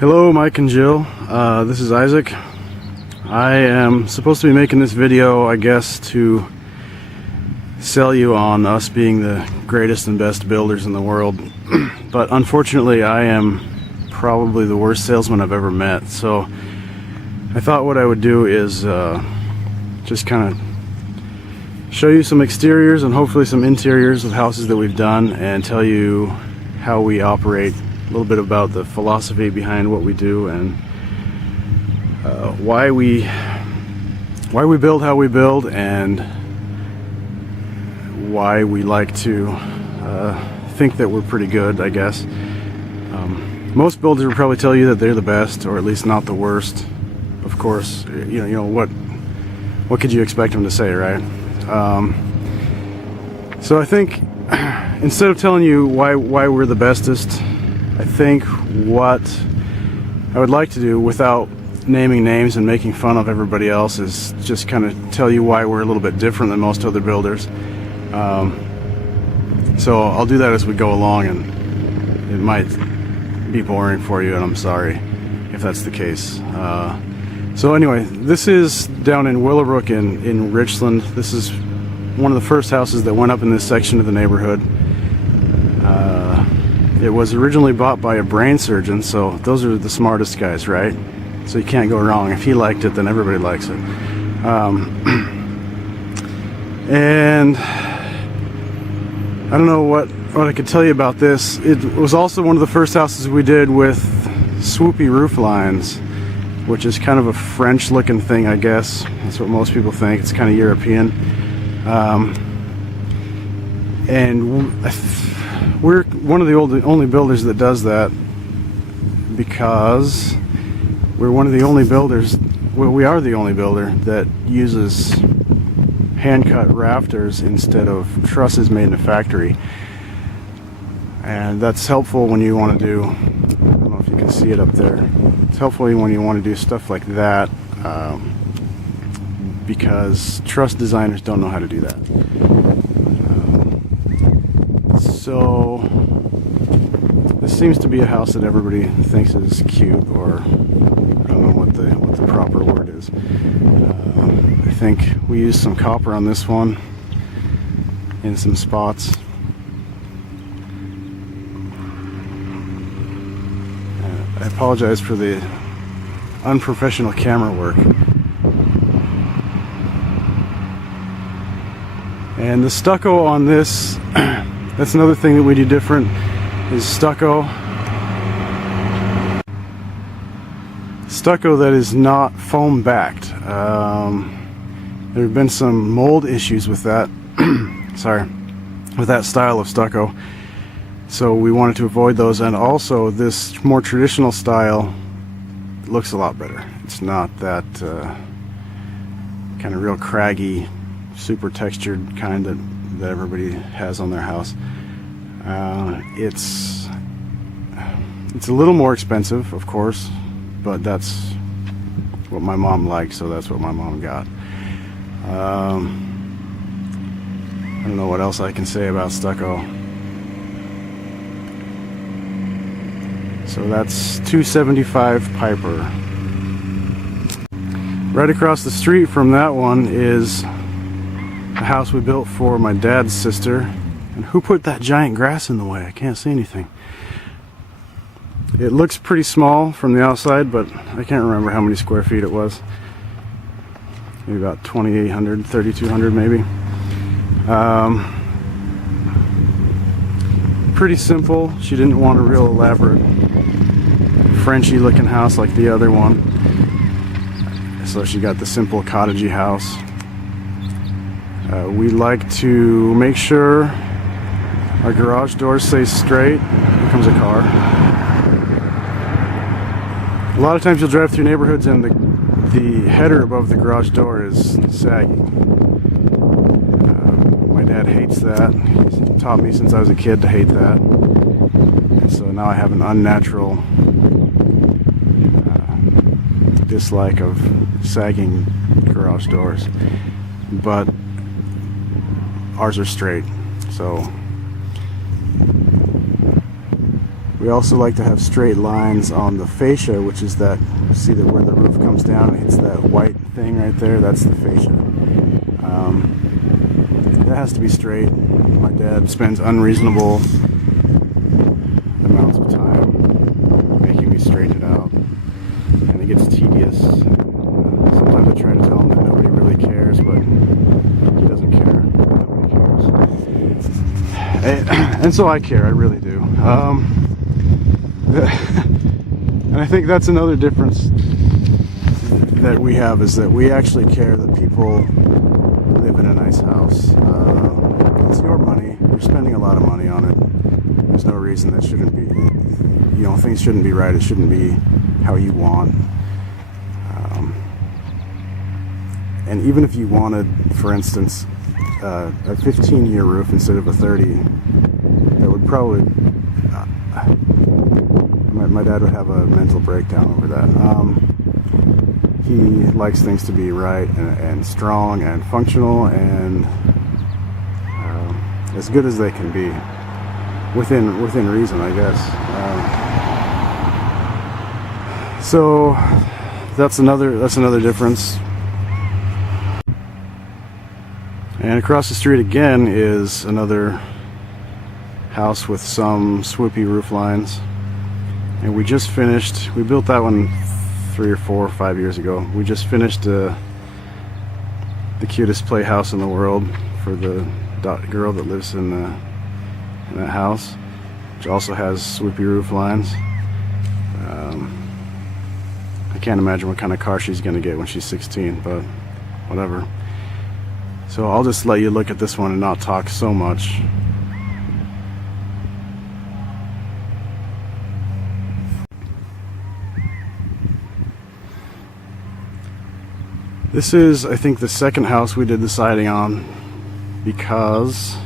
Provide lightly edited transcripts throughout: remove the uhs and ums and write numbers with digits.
Hello, Mike and Jill. This is Isaac. I am supposed to be making this video, I guess, to sell you on us being the greatest and best builders in the world. But unfortunately, I am probably the worst salesman I've ever met. So I thought what I would do is just kind of show you some exteriors and hopefully some interiors of houses that we've done, and tell you how we operate, a little bit about the philosophy behind what we do, and why we build how we build, and why we like to think that we're pretty good, I guess. Most builders will probably tell you that they're the best, or at least not the worst. Of course, you know what could you expect them to say, right? So I think instead of telling you why we're the bestest, I think what I would like to do, without naming names and making fun of everybody else, is just kind of tell you why we're a little bit different than most other builders. So I'll do that as we go along, and it might be boring for you, and I'm sorry if that's the case. So anyway, this is down in Willowbrook in Richland. This is one of the first houses that went up in this section of the neighborhood. It was originally bought by a brain surgeon, so those are the smartest guys, right? So you can't go wrong. If he liked it, then everybody likes it. And I don't know what I could tell you about this. It was also one of the first houses we did with swoopy roof lines, which is kind of a French looking thing, I guess. That's what most people think. It's kind of European. And we're one of the only builders that does that, because we're one of the only builders, well, we are the only builder that uses hand-cut rafters instead of trusses made in a factory. And that's helpful when you want to do, I don't know if you can see it up there, it's helpful when you want to do stuff like that, because truss designers don't know how to do that. So this seems to be a house that everybody thinks is cute, or I don't know what the proper word is. I think we used some copper on this one in some spots. I apologize for the unprofessional camera work. And the stucco on this, that's another thing that we do different, is stucco. Stucco that is not foam backed. There have been some mold issues with that, sorry, with that style of stucco. So we wanted to avoid those, and also this more traditional style looks a lot better. It's not that kind of real craggy, super textured kind that everybody has on their house. It's a little more expensive, of course, but that's what my mom liked, so that's what my mom got. I don't know what else I can say about stucco. So that's 275 Piper. Right across the street from that one is a house we built for my dad's sister. And who put that giant grass in the way? I can't see anything. It looks pretty small from the outside, but I can't remember how many square feet it was. Maybe about 2,800, 3,200 maybe. Pretty simple. She didn't want a real elaborate Frenchy looking house like the other one. So she got the simple cottagey house. We like to make sure our garage door stays straight. Here comes a car. A lot of times you'll drive through neighborhoods and the header above the garage door is sagging. My dad hates that. He's taught me since I was a kid to hate that. And so now I have an unnatural dislike of sagging garage doors. But ours are straight, so We also like to have straight lines on the fascia, which is that, see that where the roof comes down and hits that white thing right there, that's the fascia. That has to be straight. My dad spends unreasonable amounts of time making me straighten it out, and it gets tedious. Sometimes I try to tell him that nobody really cares, but he doesn't care. Nobody cares. And so I care, I really do. And I think that's another difference that we have, is that we actually care that people live in a nice house. It's your money. You're spending a lot of money on it. There's no reason that shouldn't be, you know, things shouldn't be right. It shouldn't be how you want. And even if you wanted, for instance, a 15-year roof instead of a 30, that would probably, my dad would have a mental breakdown over that. He likes things to be right and strong and functional and as good as they can be, within reason, I guess. So that's another difference. And across the street again is another house with some swoopy roof lines. And we just finished, we built that one 3 or 4 or 5 years ago. We just finished the cutest playhouse in the world for the girl that lives in that house, which also has swoopy roof lines. I can't imagine what kind of car she's gonna get when she's 16, but whatever. So I'll just let you look at this one and not talk so much. This is, I think, the second house we did the siding on, because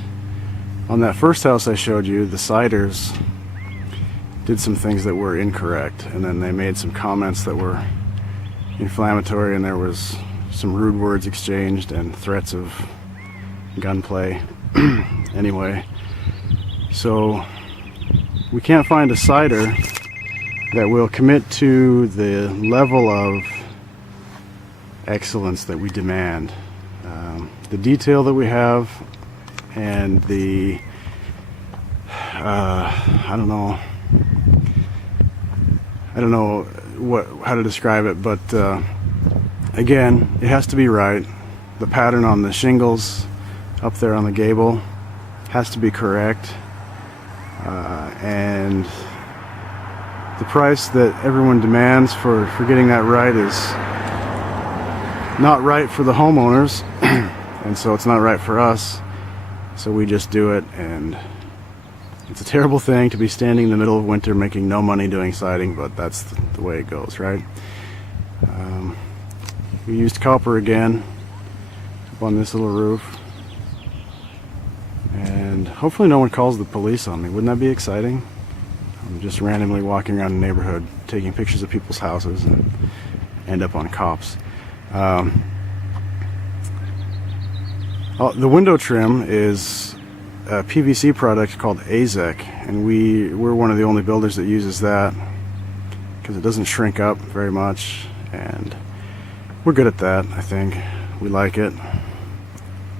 on that first house I showed you, the siders did some things that were incorrect, and then they made some comments that were inflammatory, and there was some rude words exchanged and threats of gunplay. Anyway, so we can't find a sider that will commit to the level of excellence that we demand. The detail that we have, and the I don't know how to describe it, but again, it has to be right. The pattern on the shingles up there on the gable has to be correct, and the price that everyone demands for getting that right is not right for the homeowners, and so it's not right for us, so we just do it. And it's a terrible thing to be standing in the middle of winter making no money doing siding, but that's the way it goes, right? We used copper again up on this little roof, and hopefully no one calls the police on me. Wouldn't that be exciting? I'm just randomly walking around the neighborhood taking pictures of people's houses and end up on cops. The window trim is a PVC product called AZEK, and we're one of the only builders that uses that because it doesn't shrink up very much, and we're good at that. I think we like it.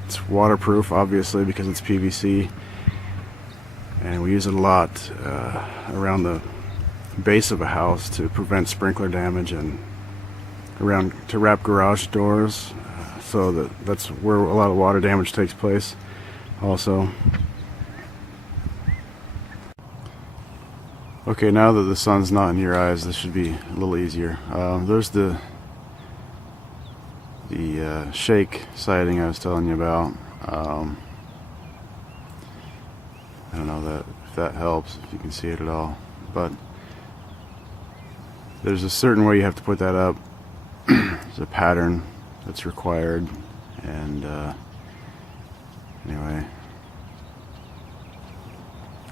It's waterproof, obviously, because it's PVC, and we use it a lot around the base of a house to prevent sprinkler damage, and around to wrap garage doors, so that's where a lot of water damage takes place also. Okay, now that the sun's not in your eyes, this should be a little easier. There's the shake siding I was telling you about. I don't know if that helps, if you can see it at all, but there's a certain way you have to put that up. There's a pattern that's required, and anyway,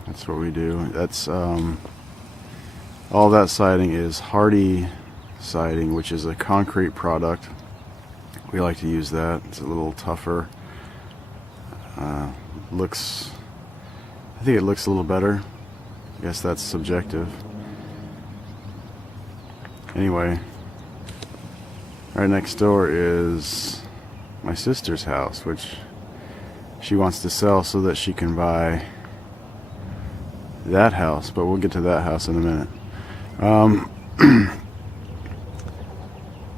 that's what we do. That's all that siding is Hardie siding, which is a concrete product. We like to use that. It's a little tougher. I think it looks a little better. I guess that's subjective. Anyway, right next door is my sister's house, which she wants to sell so that she can buy that house, but we'll get to that house in a minute.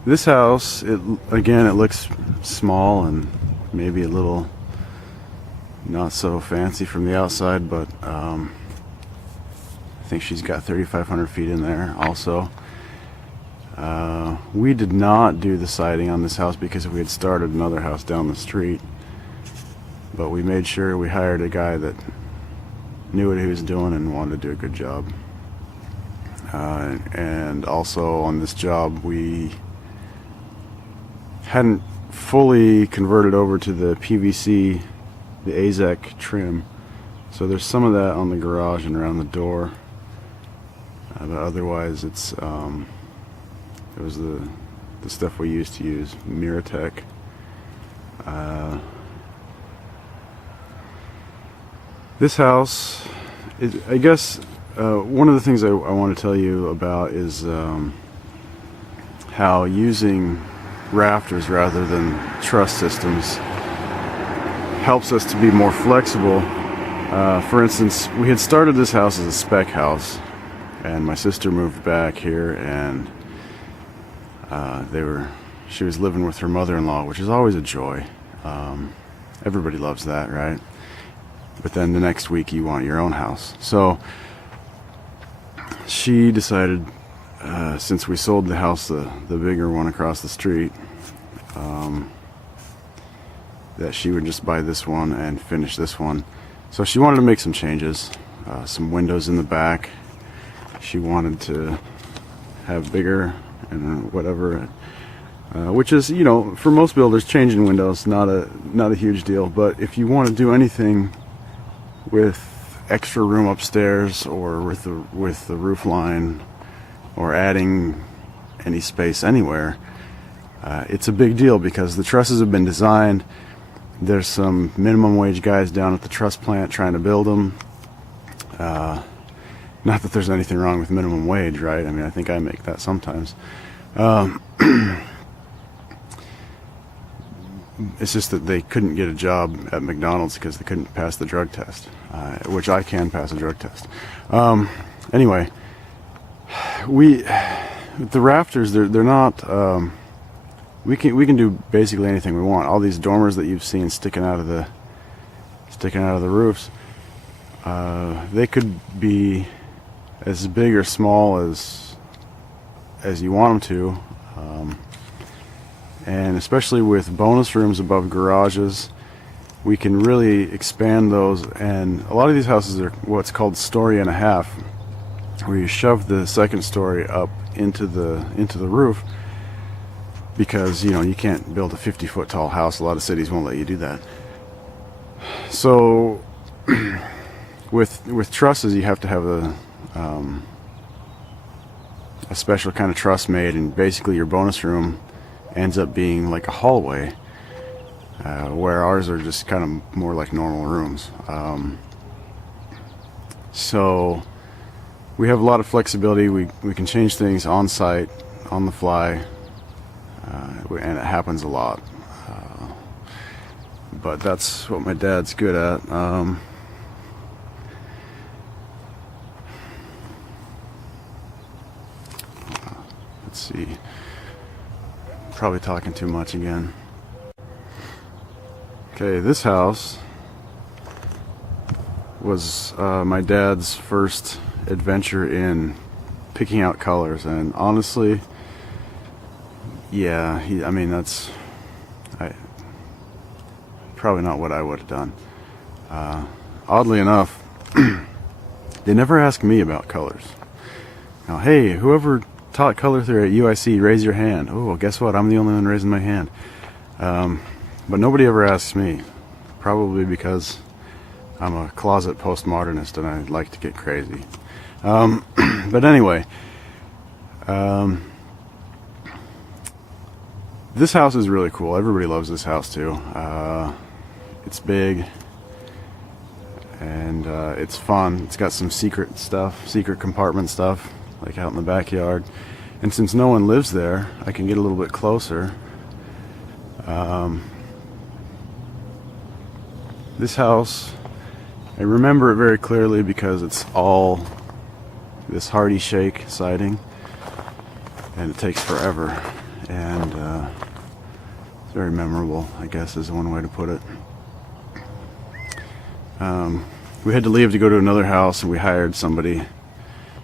This house, it looks small and maybe a little not so fancy from the outside, but I think she's got 3,500 feet in there also. We did not do the siding on this house because we had started another house down the street, but we made sure we hired a guy that knew what he was doing and wanted to do a good job. And also on this job, we hadn't fully converted over to the PVC, the AZEK trim, so there's some of that on the garage and around the door, but otherwise it's it was the stuff we used to use, Miratec. This house, I guess one of the things I want to tell you about is how using rafters rather than truss systems helps us to be more flexible. For instance, we had started this house as a spec house, and my sister moved back here, and she was living with her mother-in-law, which is always a joy. Everybody loves that, right? But then the next week you want your own house. So she decided, since we sold the house, the bigger one across the street, that she would just buy this one and finish this one. So she wanted to make some changes, some windows in the back. She wanted to have bigger and whatever, which is, you know, for most builders, changing windows not a huge deal. But if you want to do anything with extra room upstairs, or with the roof line, or adding any space anywhere, it's a big deal because the trusses have been designed. There's some minimum wage guys down at the truss plant trying to build them. Not that there's anything wrong with minimum wage, right? I mean, I think I make that sometimes. It's just that they couldn't get a job at McDonald's because they couldn't pass the drug test, which I can pass a drug test. Anyway, the rafters, they're not. We can do basically anything we want. All these dormers that you've seen sticking out of the roofs, they could be as big or small as you want them to. And especially with bonus rooms above garages, we can really expand those. And a lot of these houses are what's called story and a half, where you shove the second story up into the roof, because, you know, you can't build a 50-foot tall house. A lot of cities won't let you do that. So with trusses, you have to have a special kind of truss made, and basically your bonus room ends up being like a hallway, where ours are just kind of more like normal rooms. So we have a lot of flexibility. We can change things on site, on the fly, and it happens a lot. But that's what my dad's good at. Let's see. Probably talking too much again. Okay, this house was my dad's first adventure in picking out colors, and honestly, yeah, I mean, that's probably not what I would have done. Oddly enough, they never asked me about colors. Now, hey, whoever taught color theory at UIC, raise your hand. Oh, well, guess what? I'm the only one raising my hand. But nobody ever asks me, probably because I'm a closet postmodernist and I like to get crazy. But anyway, this house is really cool. Everybody loves this house too. It's big, and it's fun. It's got some secret stuff, secret compartment stuff, like out in the backyard. And since no one lives there, I can get a little bit closer. This house, I remember it very clearly because it's all this hardy shake siding, and it takes forever, and it's very memorable, I guess is one way to put it. We had to leave to go to another house, and we hired somebody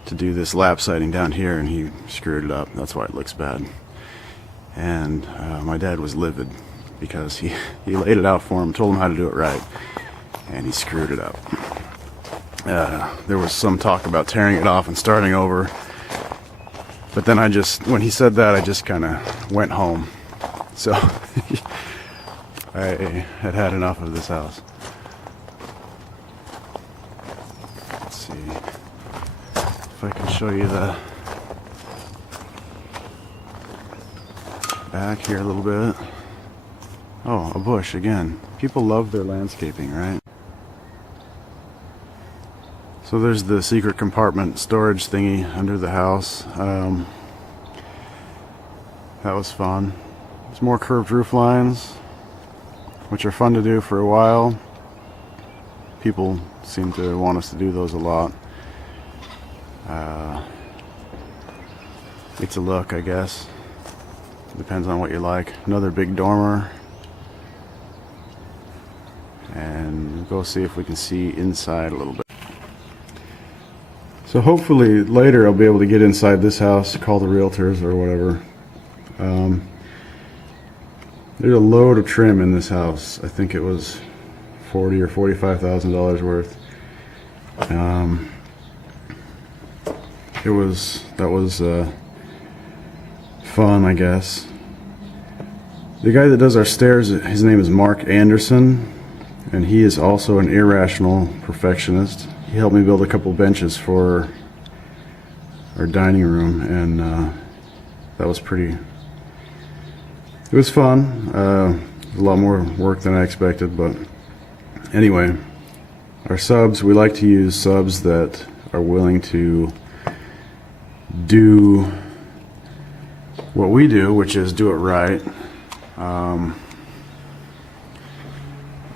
to do this lap siding down here, and he screwed it up. That's why it looks bad. And my dad was livid because he laid it out for him, told him how to do it right, and he screwed it up. There was some talk about tearing it off and starting over, but then when he said that, I just kind of went home. So I had had enough of this house. Let's see if I can show you the back here a little bit. Oh, a bush again. People love their landscaping, right? So there's the secret compartment storage thingy under the house. That was fun. There's more curved roof lines, which are fun to do for a while. People seem to want us to do those a lot. It's a look, I guess. Depends on what you like. Another big dormer. And we'll go see if we can see inside a little bit. So hopefully later I'll be able to get inside this house, call the realtors or whatever. There's a load of trim in this house. I think it was $40,000 or $45,000 worth. That was fun, I guess. The guy that does our stairs, his name is Mark Anderson, and he is also an irrational perfectionist. He helped me build a couple benches for our dining room, and that was it was fun. A lot more work than I expected, but anyway, our subs, we like to use subs that are willing to do what we do, which is do it right,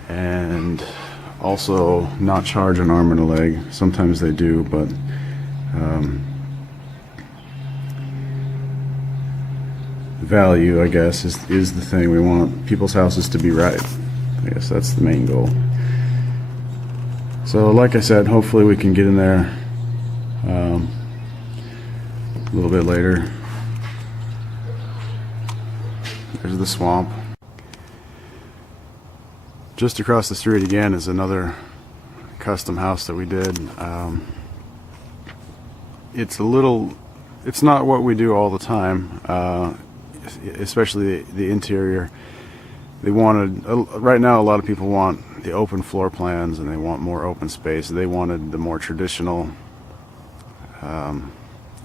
and also not charge an arm and a leg. Sometimes they do, but value, I guess, is the thing. We want people's houses to be right. I guess that's the main goal. So like I said, hopefully we can get in there a little bit later. There's the swamp. Just across the street again is another custom house that we did. It's not what we do all the time, especially the interior. They wanted, right now a lot of people want the open floor plans and they want more open space. They wanted the more traditional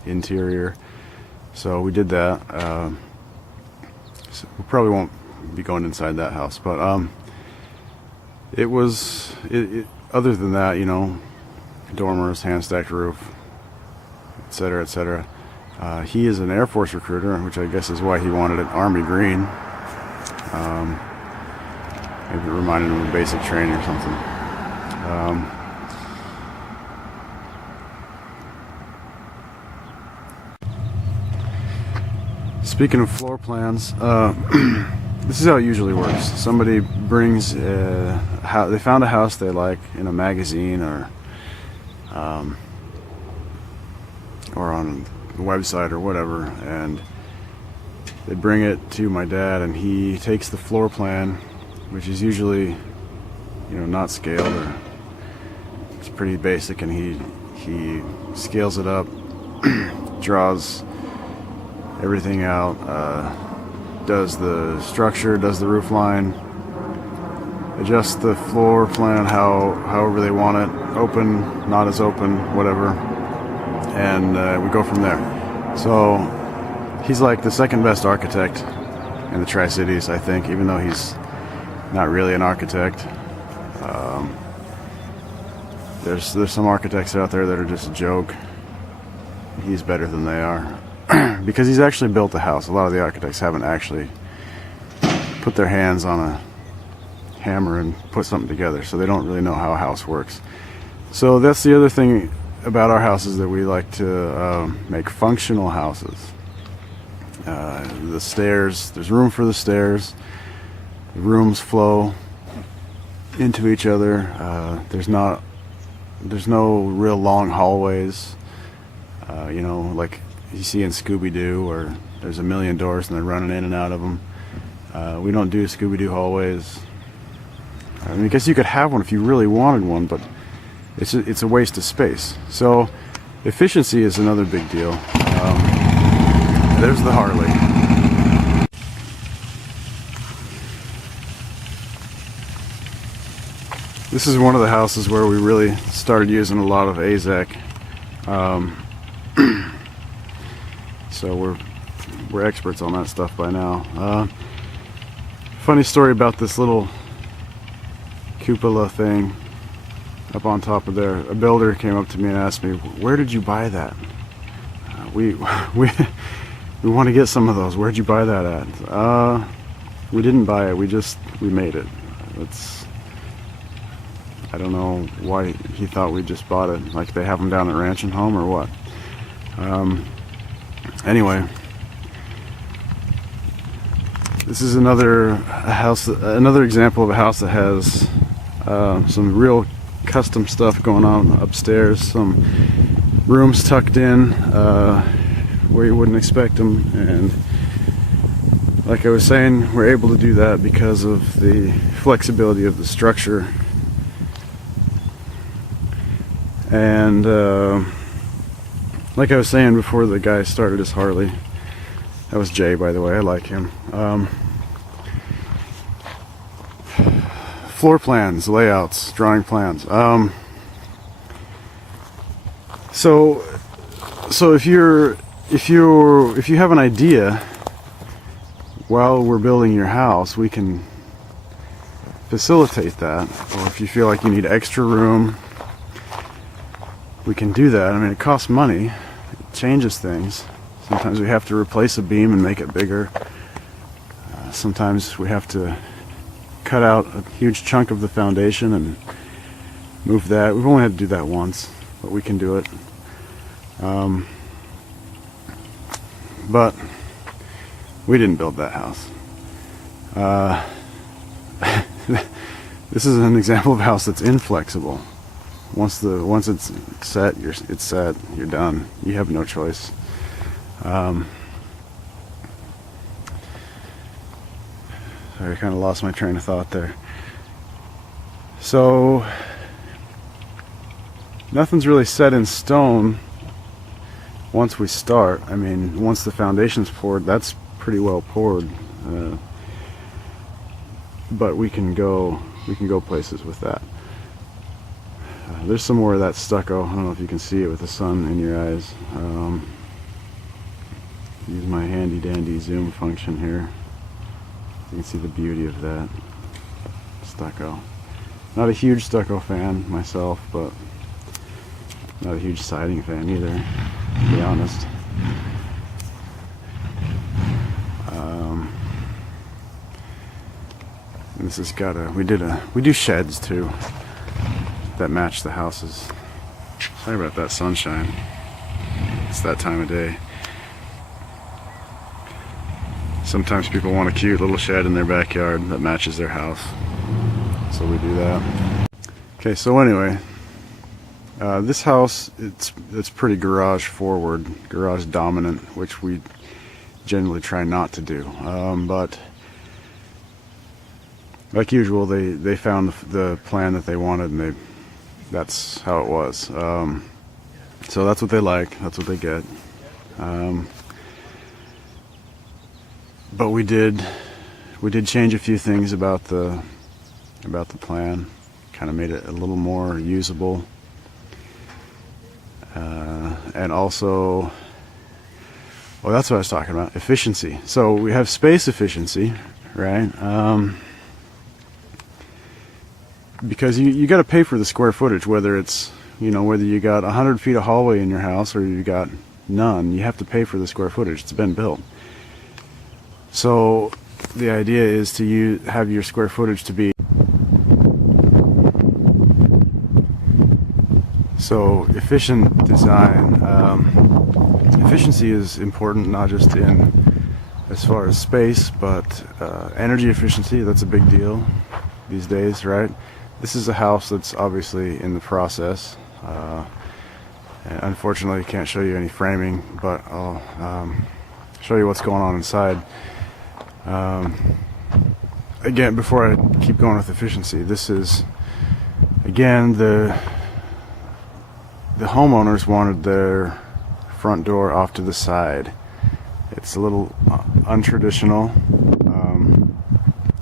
interior, so we did that. So we probably won't be going inside that house, but it was other than that, you know, dormers, hand stacked roof, etc., etc. He is an Air Force recruiter, which I guess is why he wanted it army green. Maybe it reminded him of basic training or something. Speaking of floor plans, this is how it usually works. Somebody brings they found a house they like in a magazine or on the website or whatever, and they bring it to my dad, and he takes the floor plan, which is usually, you know, not scaled, or it's pretty basic, and he scales it up, draws everything out, does the structure, does the roof line, adjusts the floor plan however they want it, open, not as open, whatever, and we go from there. So he's like the second best architect in the Tri-Cities, I think, even though he's not really an architect. there's some architects out there that are just a joke. He's better than they are because he's actually built a house. A lot of the architects haven't actually put their hands on a hammer and put something together, so they don't really know how a house works. So that's the other thing about our houses, that we like to make functional houses. The stairs, there's room for the stairs. The rooms flow into each other. There's no real long hallways. You know, like you see in Scooby-Doo, where there's a million doors and they're running in and out of them. We don't do Scooby-Doo hallways. I mean, I guess you could have one if you really wanted one, but it's a waste of space. So efficiency is another big deal. There's the Harley. This is one of the houses where we really started using a lot of AZEK. So we're experts on that stuff by now. Funny story about this little cupola thing up on top of there. A builder came up to me and asked me, "Where did you buy that? We want to get some of those. Where'd you buy that at?" We didn't buy it. We made it. I don't know why he thought we just bought it. Like they have them down at Ranch and Home or what? Anyway, this is another example of a house that has some real custom stuff going on upstairs. Some rooms tucked in where you wouldn't expect them, and like I was saying, we're able to do that because of the flexibility of the structure. And like I was saying before the guy started his Harley, that was Jay, by the way, I like him. Floor plans, layouts, drawing plans. So if you have an idea while we're building your house, we can facilitate that. Or if you feel like you need extra room, we can do that. I mean, it costs money. It changes things. Sometimes we have to replace a beam and make it bigger. Sometimes we have to cut out a huge chunk of the foundation and move that. We've only had to do that once, but we can do it. But we didn't build that house. This is an example of a house that's inflexible. Once it's set, it's set. You're done. You have no choice. Sorry, I kind of lost my train of thought there. So nothing's really set in stone once we start. I mean, once the foundation's poured, that's pretty well poured. But we can go places with that. There's some more of that stucco. I don't know if you can see it with the sun in your eyes. Use my handy dandy zoom function here. You can see the beauty of that stucco. Not a huge stucco fan myself, but not a huge siding fan either, to be honest. This has got we do sheds too that match the houses. Sorry about that sunshine. It's that time of day. Sometimes people want a cute little shed in their backyard that matches their house, so we do that. Okay, so anyway, this house, it's pretty garage forward, garage dominant, which we generally try not to do. But like usual, they found the plan that they wanted, and that's how it was. So that's what they like. That's what they get. But we did change a few things about the plan. Kind of made it a little more usable, and also, well, that's what I was talking about. Efficiency. So we have space efficiency, right? Because you got to pay for the square footage, whether it's You know, whether you got 100 feet of hallway in your house or you got none, you have to pay for the square footage. It's been built. So the idea is to have your square footage to be so efficient design. Efficiency is important, not just in as far as space, but energy efficiency. That's a big deal these days, right? This is a house that's obviously in the process. And unfortunately, I can't show you any framing, but I'll show you what's going on inside. Again, before I keep going with efficiency, this is, again, the homeowners wanted their front door off to the side. It's a little untraditional,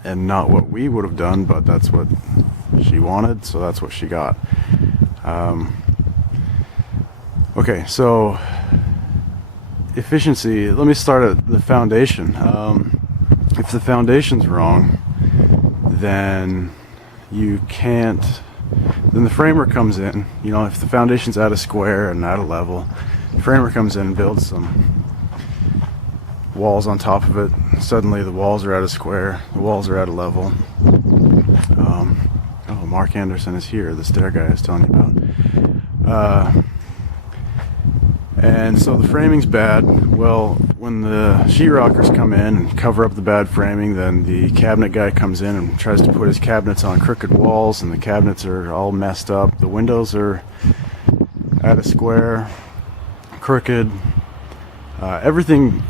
and not what we would have done, but that's what she wanted, so that's what she got. Okay, so efficiency, let me start at the foundation. If the foundation's wrong, then you can't, then the framer comes in. You know, if the foundation's out of square and out of level, the framer comes in and builds some walls on top of it. Suddenly the walls are out of square, the walls are out of level. Oh, Mark Anderson is here, the stair guy I was telling you about. And so the framing's bad. Well, when the sheetrockers come in and cover up the bad framing, then the cabinet guy comes in and tries to put his cabinets on crooked walls, and the cabinets are all messed up. The windows are out of square, crooked. Everything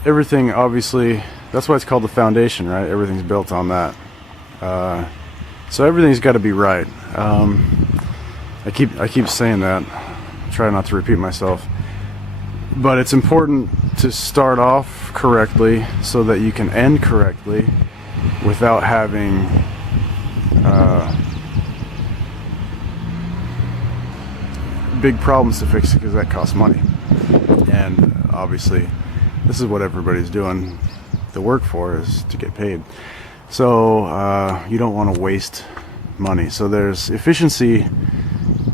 obviously, that's why it's called the foundation, right? Everything's built on that. So everything's got to be right. I keep saying that. Try not to repeat myself. But it's important to start off correctly so that you can end correctly without having big problems to fix, because that costs money. And obviously this is what everybody's doing the work for, is to get paid. So you don't want to waste money. So there's efficiency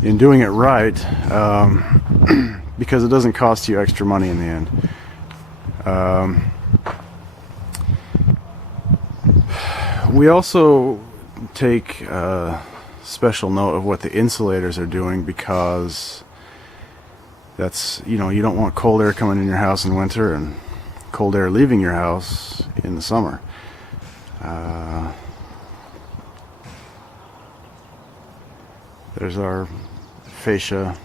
in doing it right, because it doesn't cost you extra money in the end. We also take special note of what the insulators are doing, because that's, you know, you don't want cold air coming in your house in winter and cold air leaving your house in the summer. There's our fascia.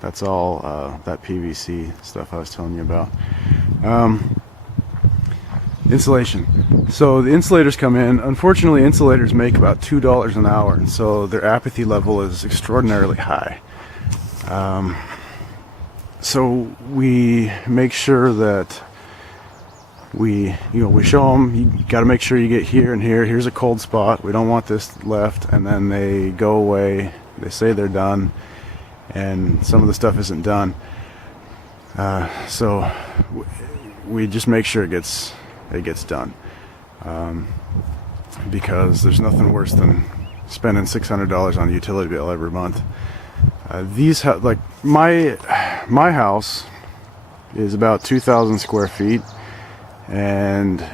That's all that PVC stuff I was telling you about. Insulation. So the insulators come in. Unfortunately, insulators make about $2 an hour, and so their apathy level is extraordinarily high. So we make sure that we show them, you got to make sure you get here and here. Here's a cold spot. We don't want this left, and then they go away. They say they're done, and some of the stuff isn't done. So we just make sure it gets done, because there's nothing worse than spending $600 on a utility bill every month. Like my house is about 2,000 square feet, and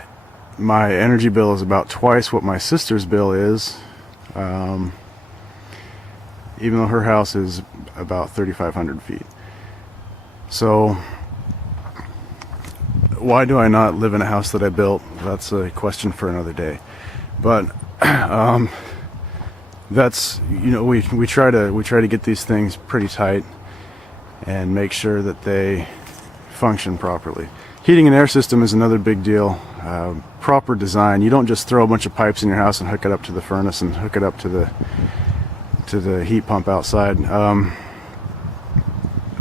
my energy bill is about twice what my sister's bill is, even though her house is about 3,500 feet. So why do I not live in a house that I built? That's a question for another day. But that's, you know, we try to get these things pretty tight and make sure that they function properly. Heating and air system is another big deal. Proper design. You don't just throw a bunch of pipes in your house and hook it up to the furnace and hook it up to the heat pump outside.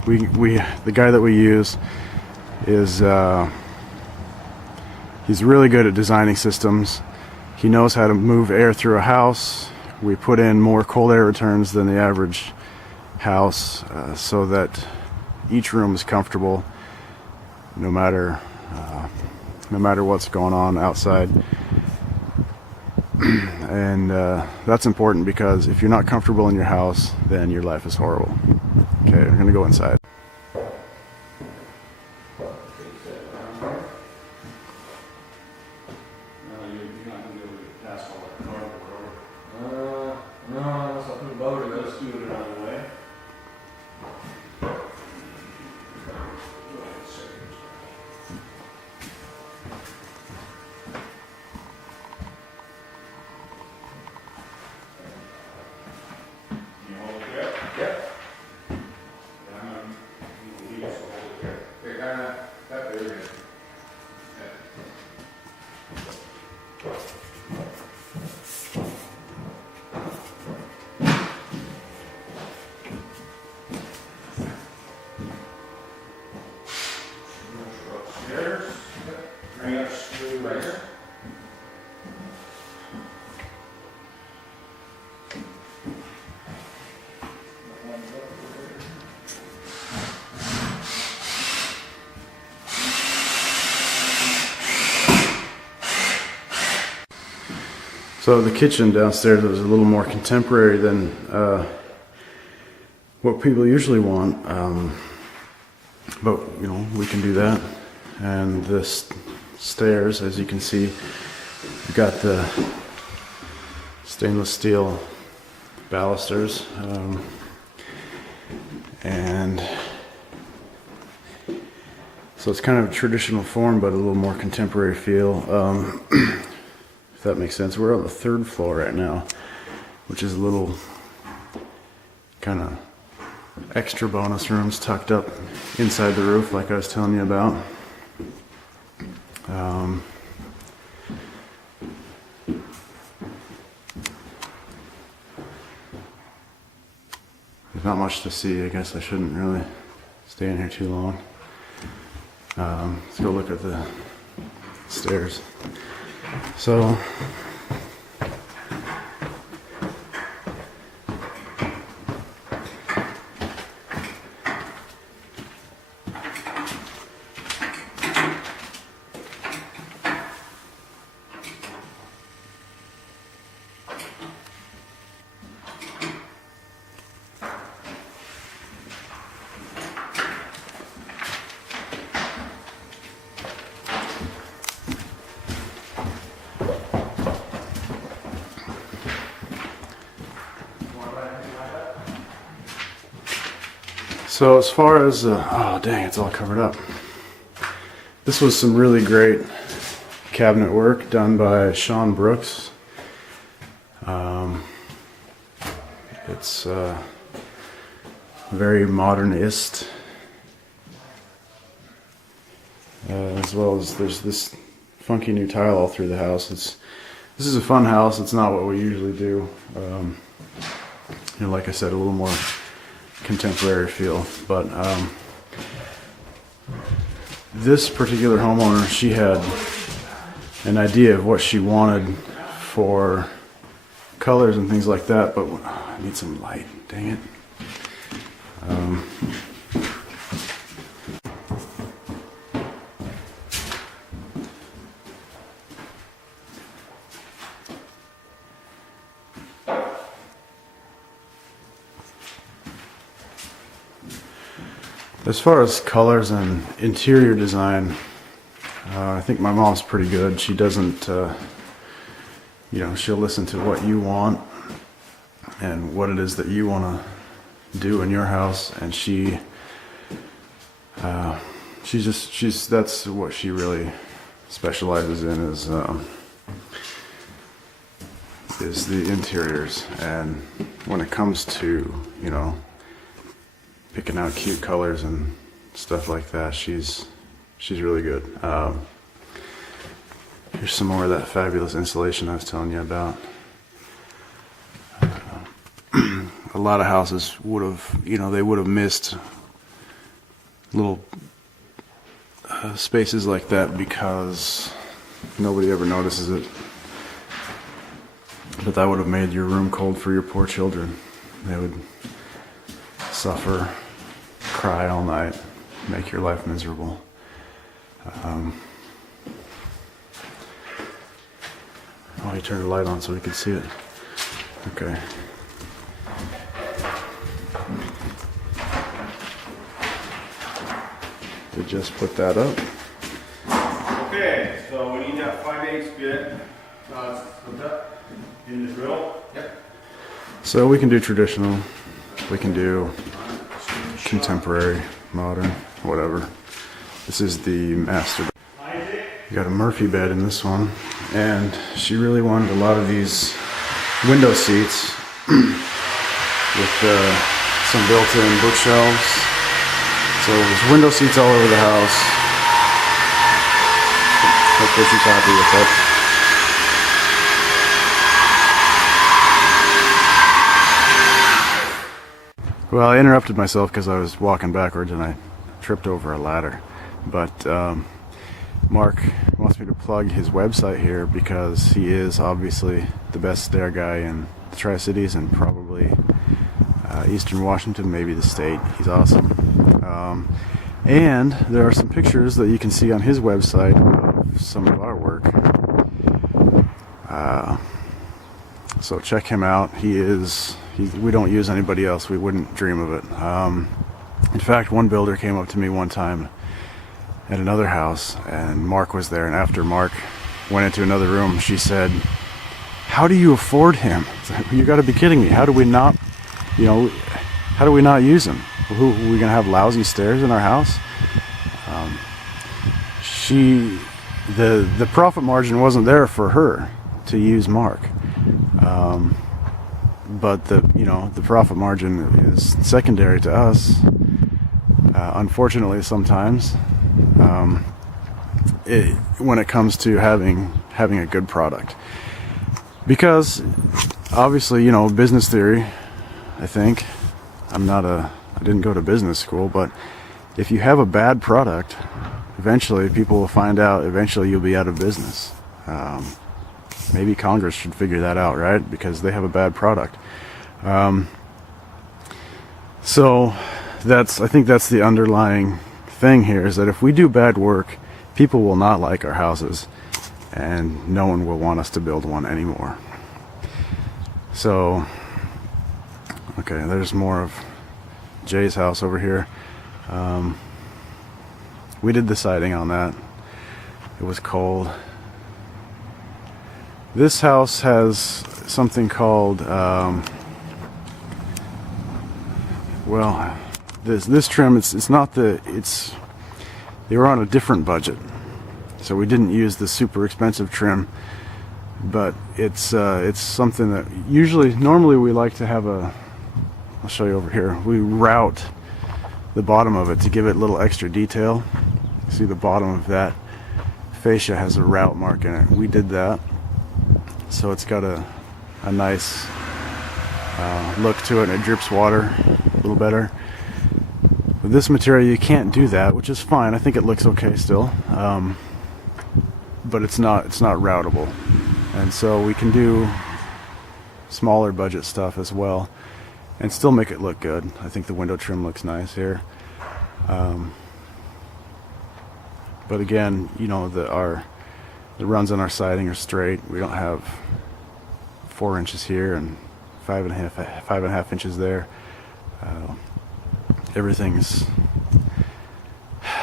The guy that we use is he's really good at designing systems. He knows how to move air through a house. We put in more cold air returns than the average house, so that each room is comfortable no matter what's going on outside. And that's important, because if you're not comfortable in your house, then your life is horrible. Okay, we're gonna go inside. No, unless I put a boat in it. Let's do it another way. You hold it there? Yep. Yeah, I'm gonna leave us to hold it there. They're kind of that big. Upstairs. Bring up screw right here. So the kitchen downstairs was a little more contemporary than what people usually want, but you know, we can do that. And the stairs, as you can see, we've got the stainless steel balusters, and so it's kind of a traditional form but a little more contemporary feel. If that makes sense. We're on the 3rd floor right now, which is a little kind of extra bonus rooms tucked up inside the roof like I was telling you about. There's not much to see. I guess I shouldn't really stay in here too long. Let's go look at the stairs. So So as far as, oh dang, it's all covered up. This was some really great cabinet work done by Sean Brooks. It's very modernist, as well as there's this funky new tile all through the house. This is a fun house. It's not what we usually do. You know, like I said, a little more contemporary feel, but this particular homeowner, she had an idea of what she wanted for colors and things like that, but I need some light, dang it. As far as colors and interior design, I think my mom's pretty good. She doesn't, you know, she'll listen to what you want and what it is that you want to do in your house, and that's what she really specializes in is the interiors. And when it comes to, you know, picking out cute colors and stuff like that, she's really good. Here's some more of that fabulous insulation I was telling you about. A lot of houses would have, you know, they would have missed little spaces like that because nobody ever notices it. But that would have made your room cold for your poor children. They would suffer, cry all night, make your life miserable. Oh, you turned the light on so we could see it. Okay. to just put that up. Okay, so we need that 5/8 bit. Put that in the drill. Yep. So we can do traditional, we can do contemporary, modern, whatever. This is the master. You got a Murphy bed in this one, and she really wanted a lot of these window seats with some built-in bookshelves. So there's window seats all over the house. Hopefully she's happy with it. Well, I interrupted myself because I was walking backwards and I tripped over a ladder. But Mark wants me to plug his website here because he is obviously the best stair guy in the Tri-Cities and probably Eastern Washington, maybe the state. He's awesome. And there are some pictures that you can see on his website of some of our work. So check him out. We don't use anybody else. We wouldn't dream of it. In fact, one builder came up to me one time at another house, and Mark was there. And after Mark went into another room, she said, "How do you afford him?" You got to be kidding me. How do we not use him? Are we gonna have lousy stairs in our house? The profit margin wasn't there for her to use Mark. But the profit margin is secondary to us. Unfortunately, sometimes when it comes to having a good product, because obviously business theory. I think I didn't go to business school, but if you have a bad product, eventually people will find out. Eventually, you'll be out of business. Maybe Congress should figure that out, right? Because they have a bad product. So I think that's the underlying thing here, is that if we do bad work, people will not like our houses, and no one will want us to build one anymore. So, okay, there's more of Jay's house over here. We did the siding on that. It was cold. This house has something called, this trim, they were on a different budget. So we didn't use the super expensive trim, but it's something that normally we like to have I'll show you over here. We route the bottom of it to give it a little extra detail. See, the bottom of that fascia has a route mark in it. We did that. So it's got a nice look to it, and it drips water a little better. With this material you can't do that, which is fine. I think it looks okay still, but it's not routable, and so we can do smaller budget stuff as well and still make it look good. I think the window trim looks nice here, but again, the runs on our siding are straight. We don't have 4 inches here and 5.5 inches there. Everything's,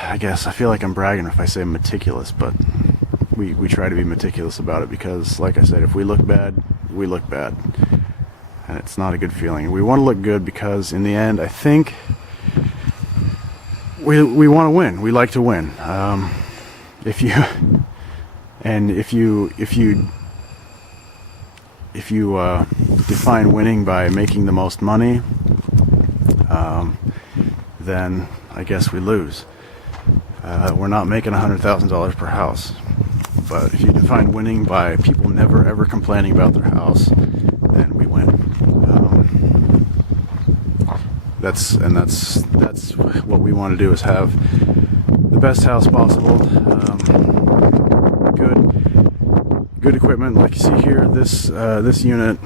I guess I feel like I'm bragging if I say meticulous, but we try to be meticulous about it, because like I said, if we look bad, we look bad, and it's not a good feeling. We want to look good because in the end, I think we want to win. We like to win. If you define winning by making the most money, then I guess we lose. We're not making $100,000 per house, but if you define winning by people never ever complaining about their house, then we win. That's what we want to do, is have the best house possible. Good equipment, like you see here. This unit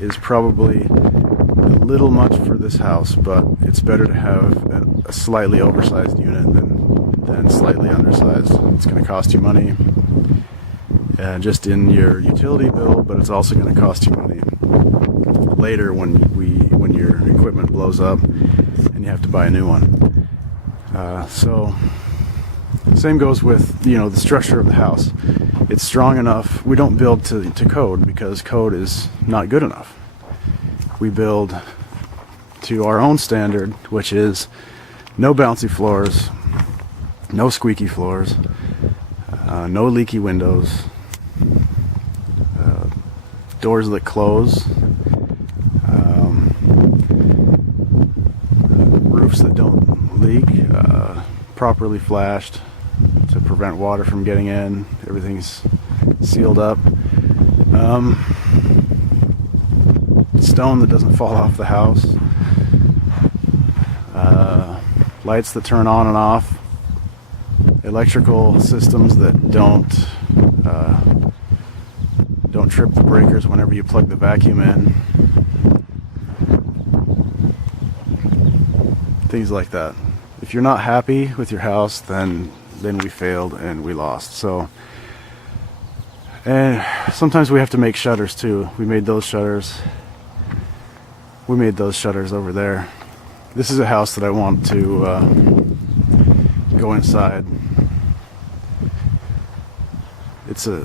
is probably a little much for this house, but it's better to have a slightly oversized unit than slightly undersized. It's going to cost you money just in your utility bill, but it's also going to cost you money later when your equipment blows up and you have to buy a new one. So Same goes with, you know, the structure of the house. It's strong enough. We don't build to code because code is not good enough. We build to our own standard, which is no bouncy floors, no squeaky floors, no leaky windows, doors that close, roofs that don't leak, properly flashed to prevent water from getting in. Everything's sealed up. Stone that doesn't fall off the house. Lights that turn on and off. Electrical systems that don't trip the breakers whenever you plug the vacuum in. Things like that. If you're not happy with your house, then we failed and we lost. So, and sometimes we have to make shutters too. We made those shutters. We made those shutters over there. This is a house that I want to go inside.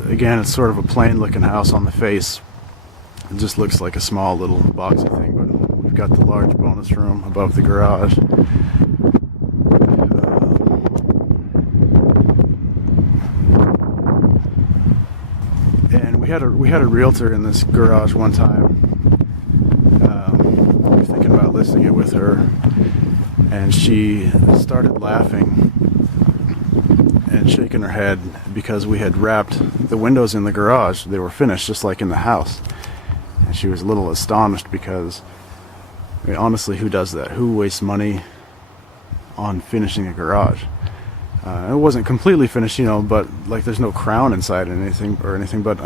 Again, it's sort of a plain looking house on the face. It just looks like a small little boxy thing, but we've got the large bonus room above the garage. And we had a realtor in this garage one time. We were thinking about listing it with her, and she started laughing and shaking her head because we had wrapped the windows in the garage. They were finished just like in the house. And she was a little astonished because, I mean, honestly, who does that? Who wastes money on finishing a garage? It wasn't completely finished, you know, but like there's no crown inside or anything, but you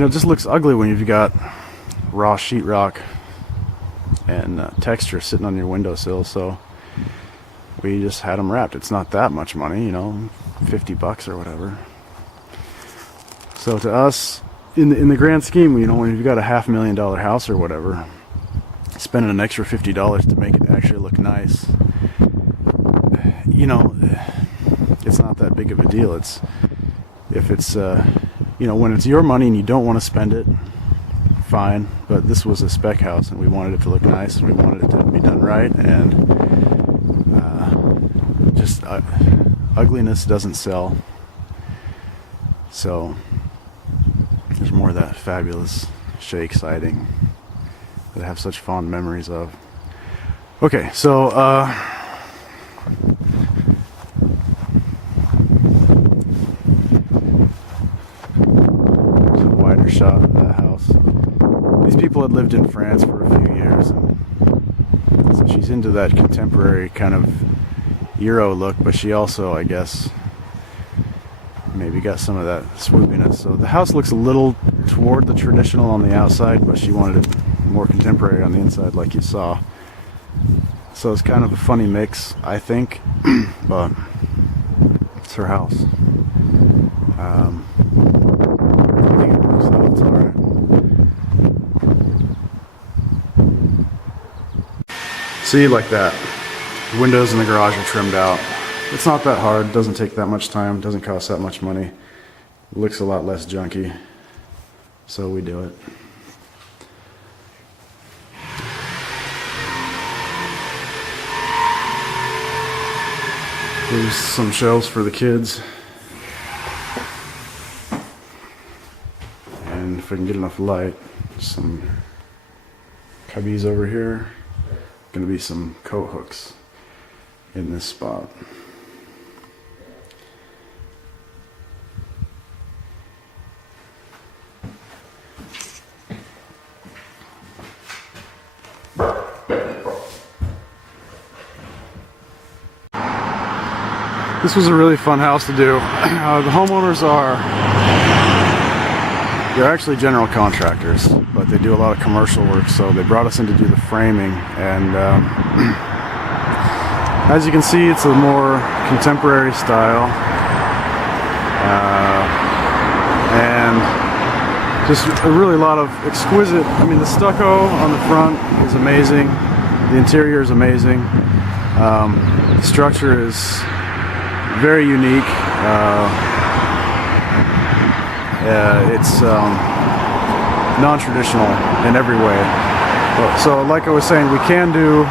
know, it just looks ugly when you've got raw sheetrock and texture sitting on your windowsill. So we just had them wrapped. It's not that much money, you know, $50 or whatever. So to us, in the grand scheme, you know, when you've got a $500,000 house or whatever, spending an extra $50 to make it actually look nice, you know, it's not that big of a deal. If it's you know, when it's your money and you don't want to spend it, fine. But this was a spec house, and we wanted it to look nice, and we wanted it to be done right, and just ugliness doesn't sell. So there's more of that fabulous shake siding that I have such fond memories of. Okay, so there's a wider shot of that house. These people had lived in France for a few years, and so she's into that contemporary kind of Euro look, but she also, I guess, maybe got some of that swoopiness. So the house looks a little toward the traditional on the outside, but she wanted it more contemporary on the inside, like you saw. So it's kind of a funny mix, I think, but it's her house. I think it works out. It's alright. See, like that. The windows in the garage are trimmed out. It's not that hard, doesn't take that much time, doesn't cost that much money. It looks a lot less junky, so we do it. Here's some shelves for the kids. And if I can get enough light, some cubbies over here. Gonna be some coat hooks in this spot. This was a really fun house to do. The homeowners they're actually general contractors, but they do a lot of commercial work, so they brought us in to do the framing, and as you can see, it's a more contemporary style, and just a really lot of exquisite, I mean, the stucco on the front is amazing, the interior is amazing, the structure is very unique. It's non-traditional in every way. So like I was saying, we can do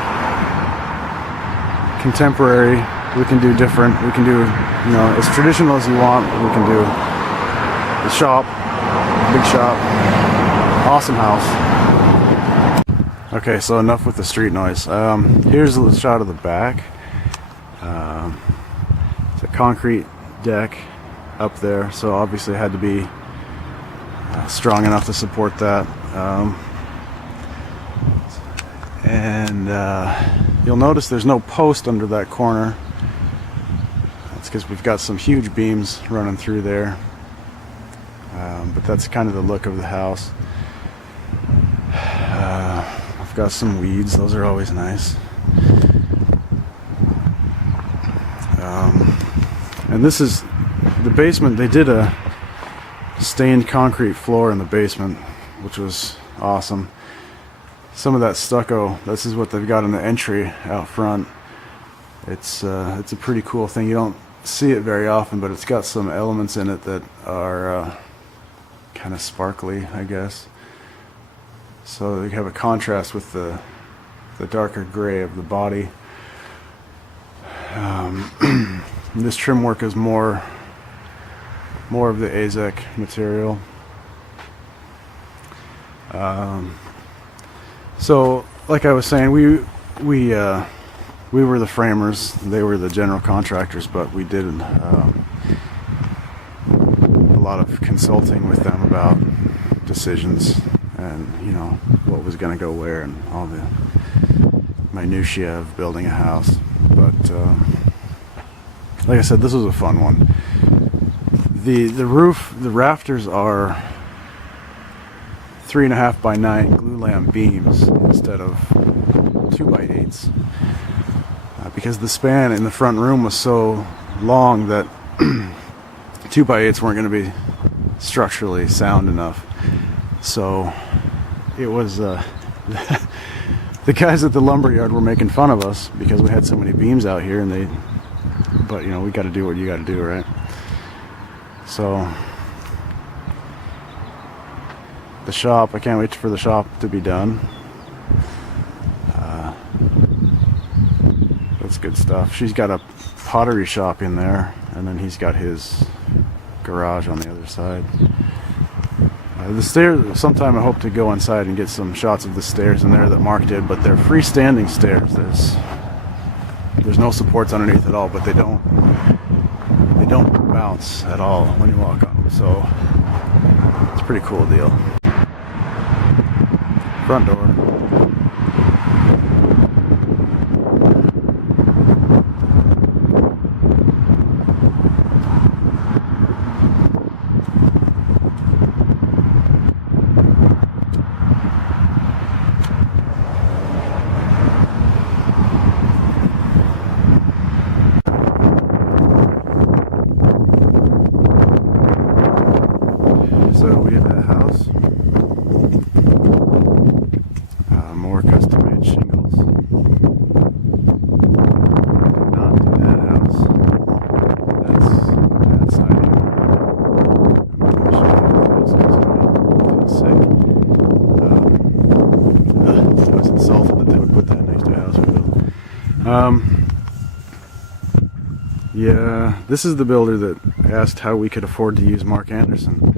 contemporary, we can do different, we can do, you know, as traditional as you want. We can do the shop, big shop, awesome house. Okay, so enough with the street noise. Here's a shot of the back. It's a concrete deck up there, so obviously it had to be strong enough to support that. You'll notice there's no post under that corner. That's because we've got some huge beams running through there. But that's kind of the look of the house. I've got some weeds, those are always nice. And this is the basement. They did a stained concrete floor in the basement, which was awesome. Some of that stucco, this is what they've got in the entry out front. It's a pretty cool thing. You don't see it very often, but it's got some elements in it that are kind of sparkly, I guess. So you have a contrast with the darker gray of the body. This trim work is more of the AZEK material. So, like I was saying, we were the framers, they were the general contractors, but we did a lot of consulting with them about decisions and, you know, what was going to go where and all the minutiae of building a house. But like I said, this was a fun one. The roof, the rafters are 3.5 by 9 glue lamp beams instead of 2 by 8s, because the span in the front room was so long that 2 by 8s weren't going to be structurally sound enough. So it was the guys at the lumberyard were making fun of us because we had so many beams out here, but you know, we got to do what you got to do, right? So the shop, I can't wait for the shop to be done. That's good stuff. She's got a pottery shop in there, and then he's got his garage on the other side. The stairs, sometime I hope to go inside and get some shots of the stairs in there that Mark did, but they're freestanding stairs. There's no supports underneath at all, but they don't bounce at all when you walk on them, so it's a pretty cool deal. Front door. So we have that house. More custom-made shingles. Did not do that house. That's siding. I'm not going to show you close because I feel sick. I was insulted that they would put that next to a house we built. Yeah, this is the builder that asked how we could afford to use Mark Anderson.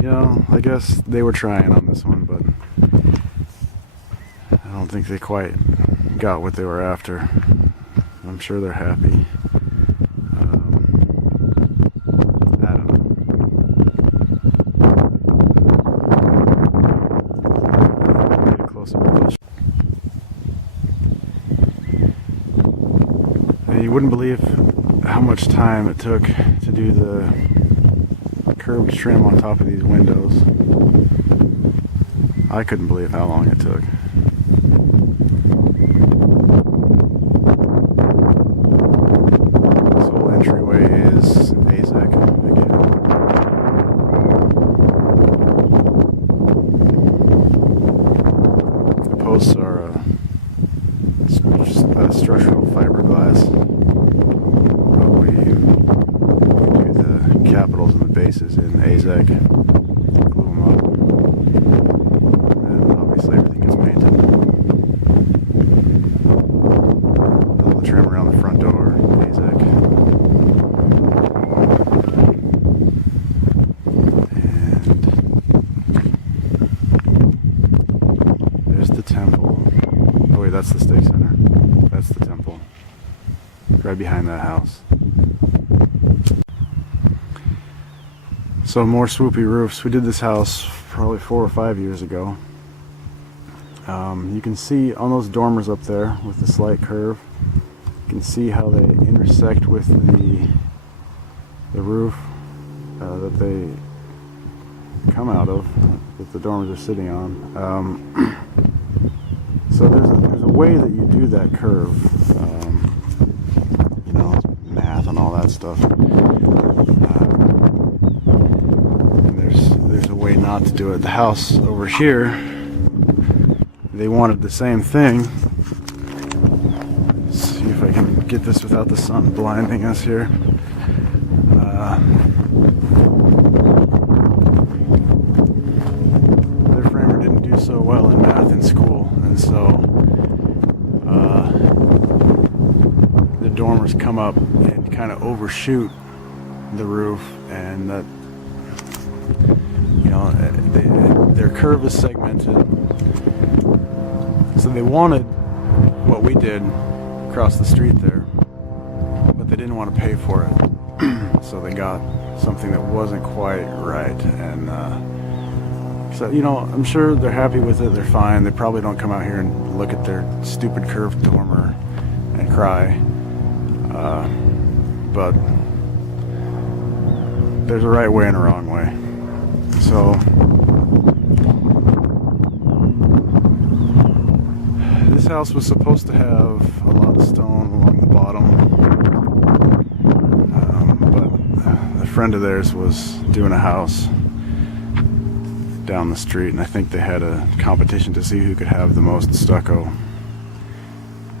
You know, I guess they were trying on this one, but I don't think they quite got what they were after. I'm sure they're happy. I don't know. Get a closer look. And you wouldn't believe how much time it took to do the curved trim on top of these windows. I couldn't believe how long it took. This whole entryway is AZEK again. The posts are structural fiberglass. capitals and the bases in AZEK. Glue them up. And obviously everything gets painted. All the trim around the front door, AZEK. And there's the temple. Oh wait, that's the stake center. That's the temple. Right behind that house. So more swoopy roofs. We did this house probably 4 or 5 years ago. You can see on those dormers up there with the slight curve, you can see how they intersect with the roof that they come out of, that the dormers are sitting on. So there's a way that you do that curve. You know, math and all that stuff. There's a way not to do it. The house over here, they wanted the same thing. Let's see if I can get this without the sun blinding us here. Their framer didn't do so well in math in school, and so the dormers come up and kind of overshoot the roof, and that, you know, their curve is segmented. So they wanted what we did across the street there, but they didn't want to pay for it. So they got something that wasn't quite right, and so, you know, I'm sure they're happy with it. They're fine. They probably don't come out here and look at their stupid curved dormer and cry. But there's a right way and a wrong way. So this house was supposed to have a lot of stone along the bottom, but a friend of theirs was doing a house down the street, and I think they had a competition to see who could have the most stucco.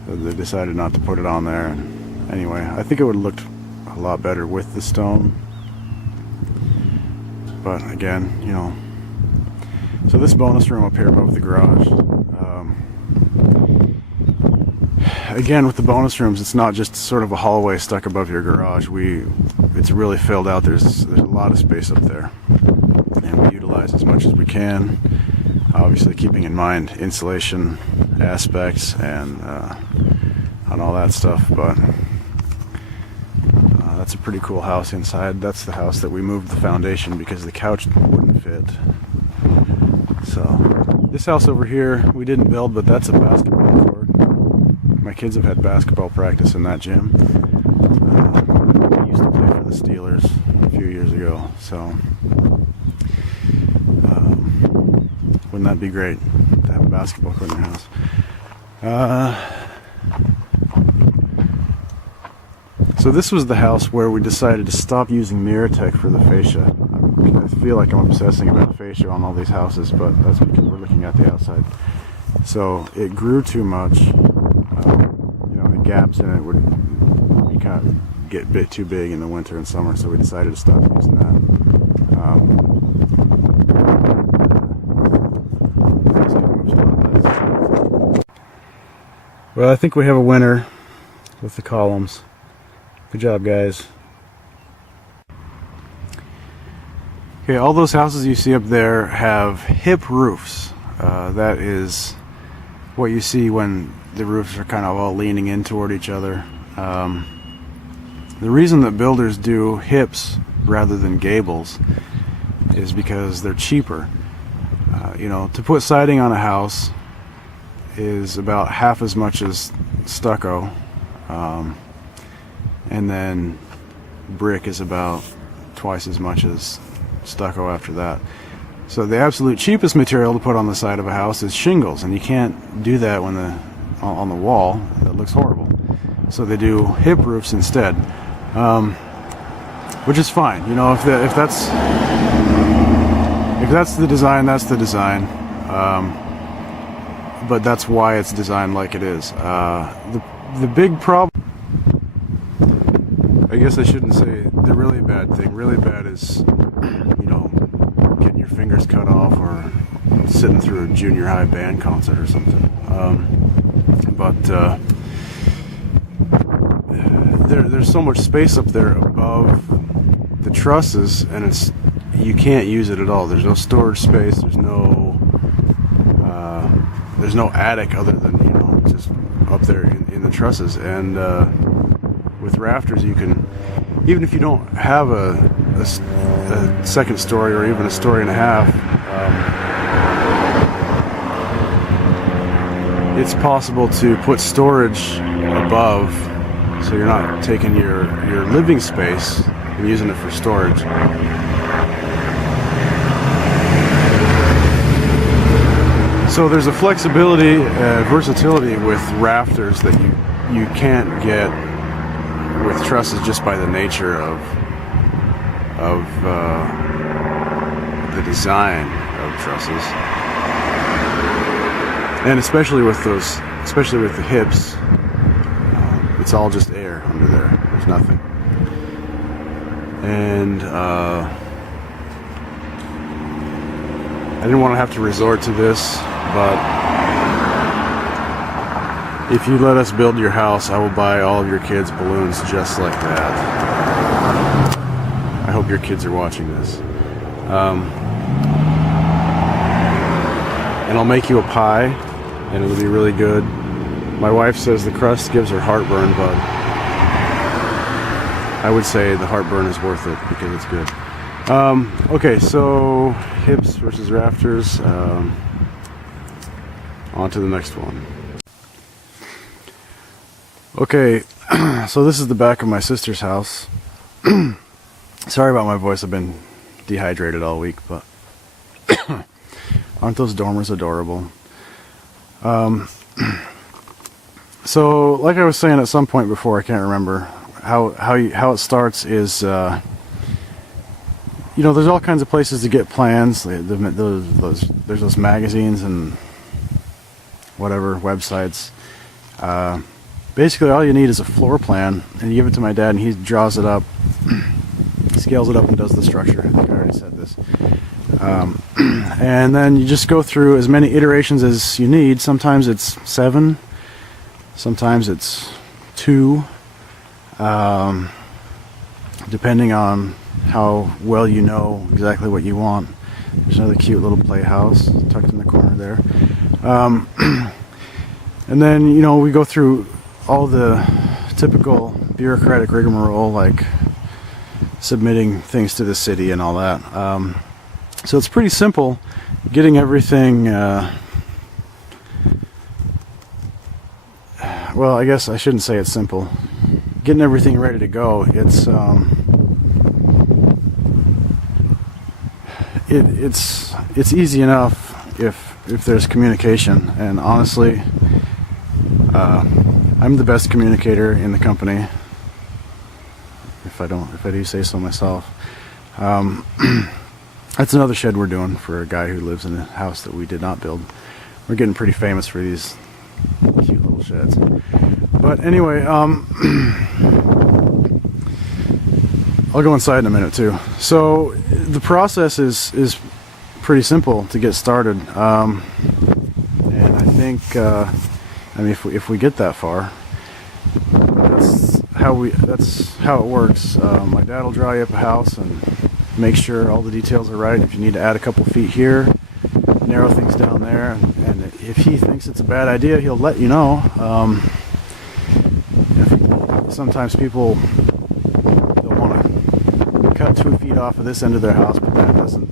So they decided not to put it on there. Anyway, I think it would have looked a lot better with the stone. But again, you know, so this bonus room up here above the garage, again, with the bonus rooms, it's not just sort of a hallway stuck above your garage. It's really filled out. There's a lot of space up there, and we utilize as much as we can, obviously keeping in mind insulation aspects and all that stuff. But that's a pretty cool house inside. That's the house that we moved the foundation because the couch wouldn't fit. So this house over here we didn't build, but that's a basketball court. My kids have had basketball practice in that gym. I used to play for the Steelers a few years ago, so wouldn't that be great to have a basketball court in your house? So this was the house where we decided to stop using Miratec for the fascia. I feel like I'm obsessing about fascia on all these houses, but that's because we're looking at the outside. So it grew too much. You know, the gaps in it would kind of get a bit too big in the winter and summer, so we decided to stop using that. Well, I think we have a winner with the columns. Good job, guys. Okay, all those houses you see up there have hip roofs. That is what you see when the roofs are kind of all leaning in toward each other. The reason that builders do hips rather than gables is because they're cheaper. You know, to put siding on a house is about half as much as stucco, and then brick is about twice as much as stucco after that. So the absolute cheapest material to put on the side of a house is shingles, and you can't do that when on the wall. That looks horrible. So they do hip roofs instead, which is fine. You know, if that's the design, that's the design. But that's why it's designed like it is. The big problem, I guess I shouldn't say the really bad thing. Really bad is, you know, getting your fingers cut off or sitting through a junior high band concert or something. There's so much space up there above the trusses, and you can't use it at all. There's no storage space. There's no attic other than, you know, just up there in the trusses. And with rafters, you can, even if you don't have a second story or even a story and a half, it's possible to put storage above, so you're not taking your living space and using it for storage. So there's a flexibility, versatility with rafters that you can't get with trusses just by the nature of the design of trusses, and especially with the hips, it's all just air under there. There's nothing, and I didn't want to have to resort to this, but if you let us build your house, I will buy all of your kids balloons just like that. I hope your kids are watching this. And I'll make you a pie, and it'll be really good. My wife says the crust gives her heartburn, but I would say the heartburn is worth it because it's good. Okay, so hips versus rafters. On to the next one. Okay, so this is the back of my sister's house. Sorry about my voice, I've been dehydrated all week, but aren't those dormers adorable? So, like I was saying at some point before, I can't remember, how it starts is, you know, there's all kinds of places to get plans. There's those magazines and whatever, websites. Basically all you need is a floor plan, and you give it to my dad and he draws it up, scales it up and does the structure. I think I already said this. And then you just go through as many iterations as you need. Sometimes it's 7, sometimes it's 2, depending on how well you know exactly what you want. There's another cute little playhouse tucked in the corner there. And then, you know, we go through all the typical bureaucratic rigmarole, like submitting things to the city and all that. So it's pretty simple getting everything, well, I guess I shouldn't say it's simple. Getting everything ready to go, it's easy enough if there's communication, and honestly, I'm the best communicator in the company, if I do say so myself. That's another shed we're doing for a guy who lives in a house that we did not build. We're getting pretty famous for these cute little sheds. But anyway, I'll go inside in a minute too. So the process is pretty simple to get started, and I think I mean, if we get that far, that's how it works. My dad will draw you up a house and make sure all the details are right. If you need to add a couple feet here, narrow things down there, and if he thinks it's a bad idea, he'll let you know. Sometimes people, they'll want to cut 2 feet off of this end of their house, but that doesn't,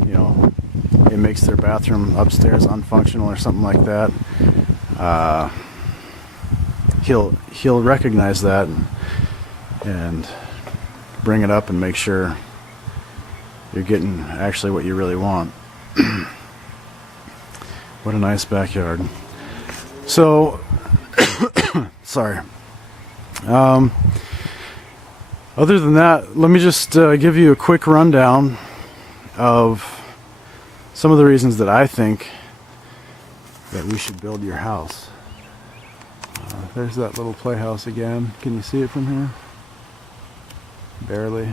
you know, it makes their bathroom upstairs unfunctional or something like that. He'll recognize that and bring it up and make sure you're getting actually what you really want. What a nice backyard. So, sorry. Other than that, let me just give you a quick rundown of some of the reasons that I think that we should build your house. There's that little playhouse again. Can you see it from here? barely.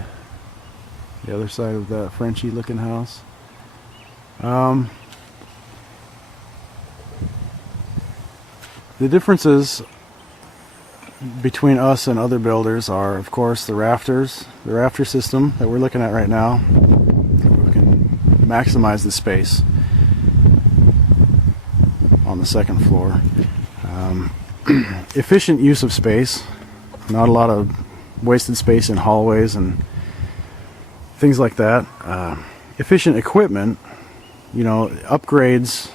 The other side of that Frenchy looking house. The differences between us and other builders are, of course, the rafter system that we're looking at right now. We can maximize the space on the second floor. Efficient use of space, not a lot of wasted space in hallways and things like that. Efficient equipment, upgrades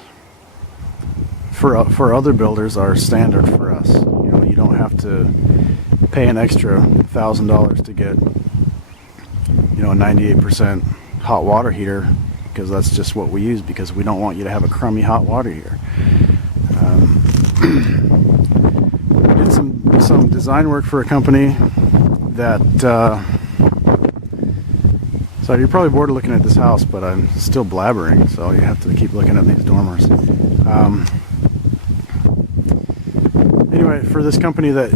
for other builders are standard for us. You don't have to pay an extra $1,000 to get, a 98% hot water heater, because that's just what we use, because we don't want you to have a crummy hot water heater. We did some design work for a company that, so you're probably bored of looking at this house, but I'm still blabbering, so you have to keep looking at these dormers. Anyway, for this company that,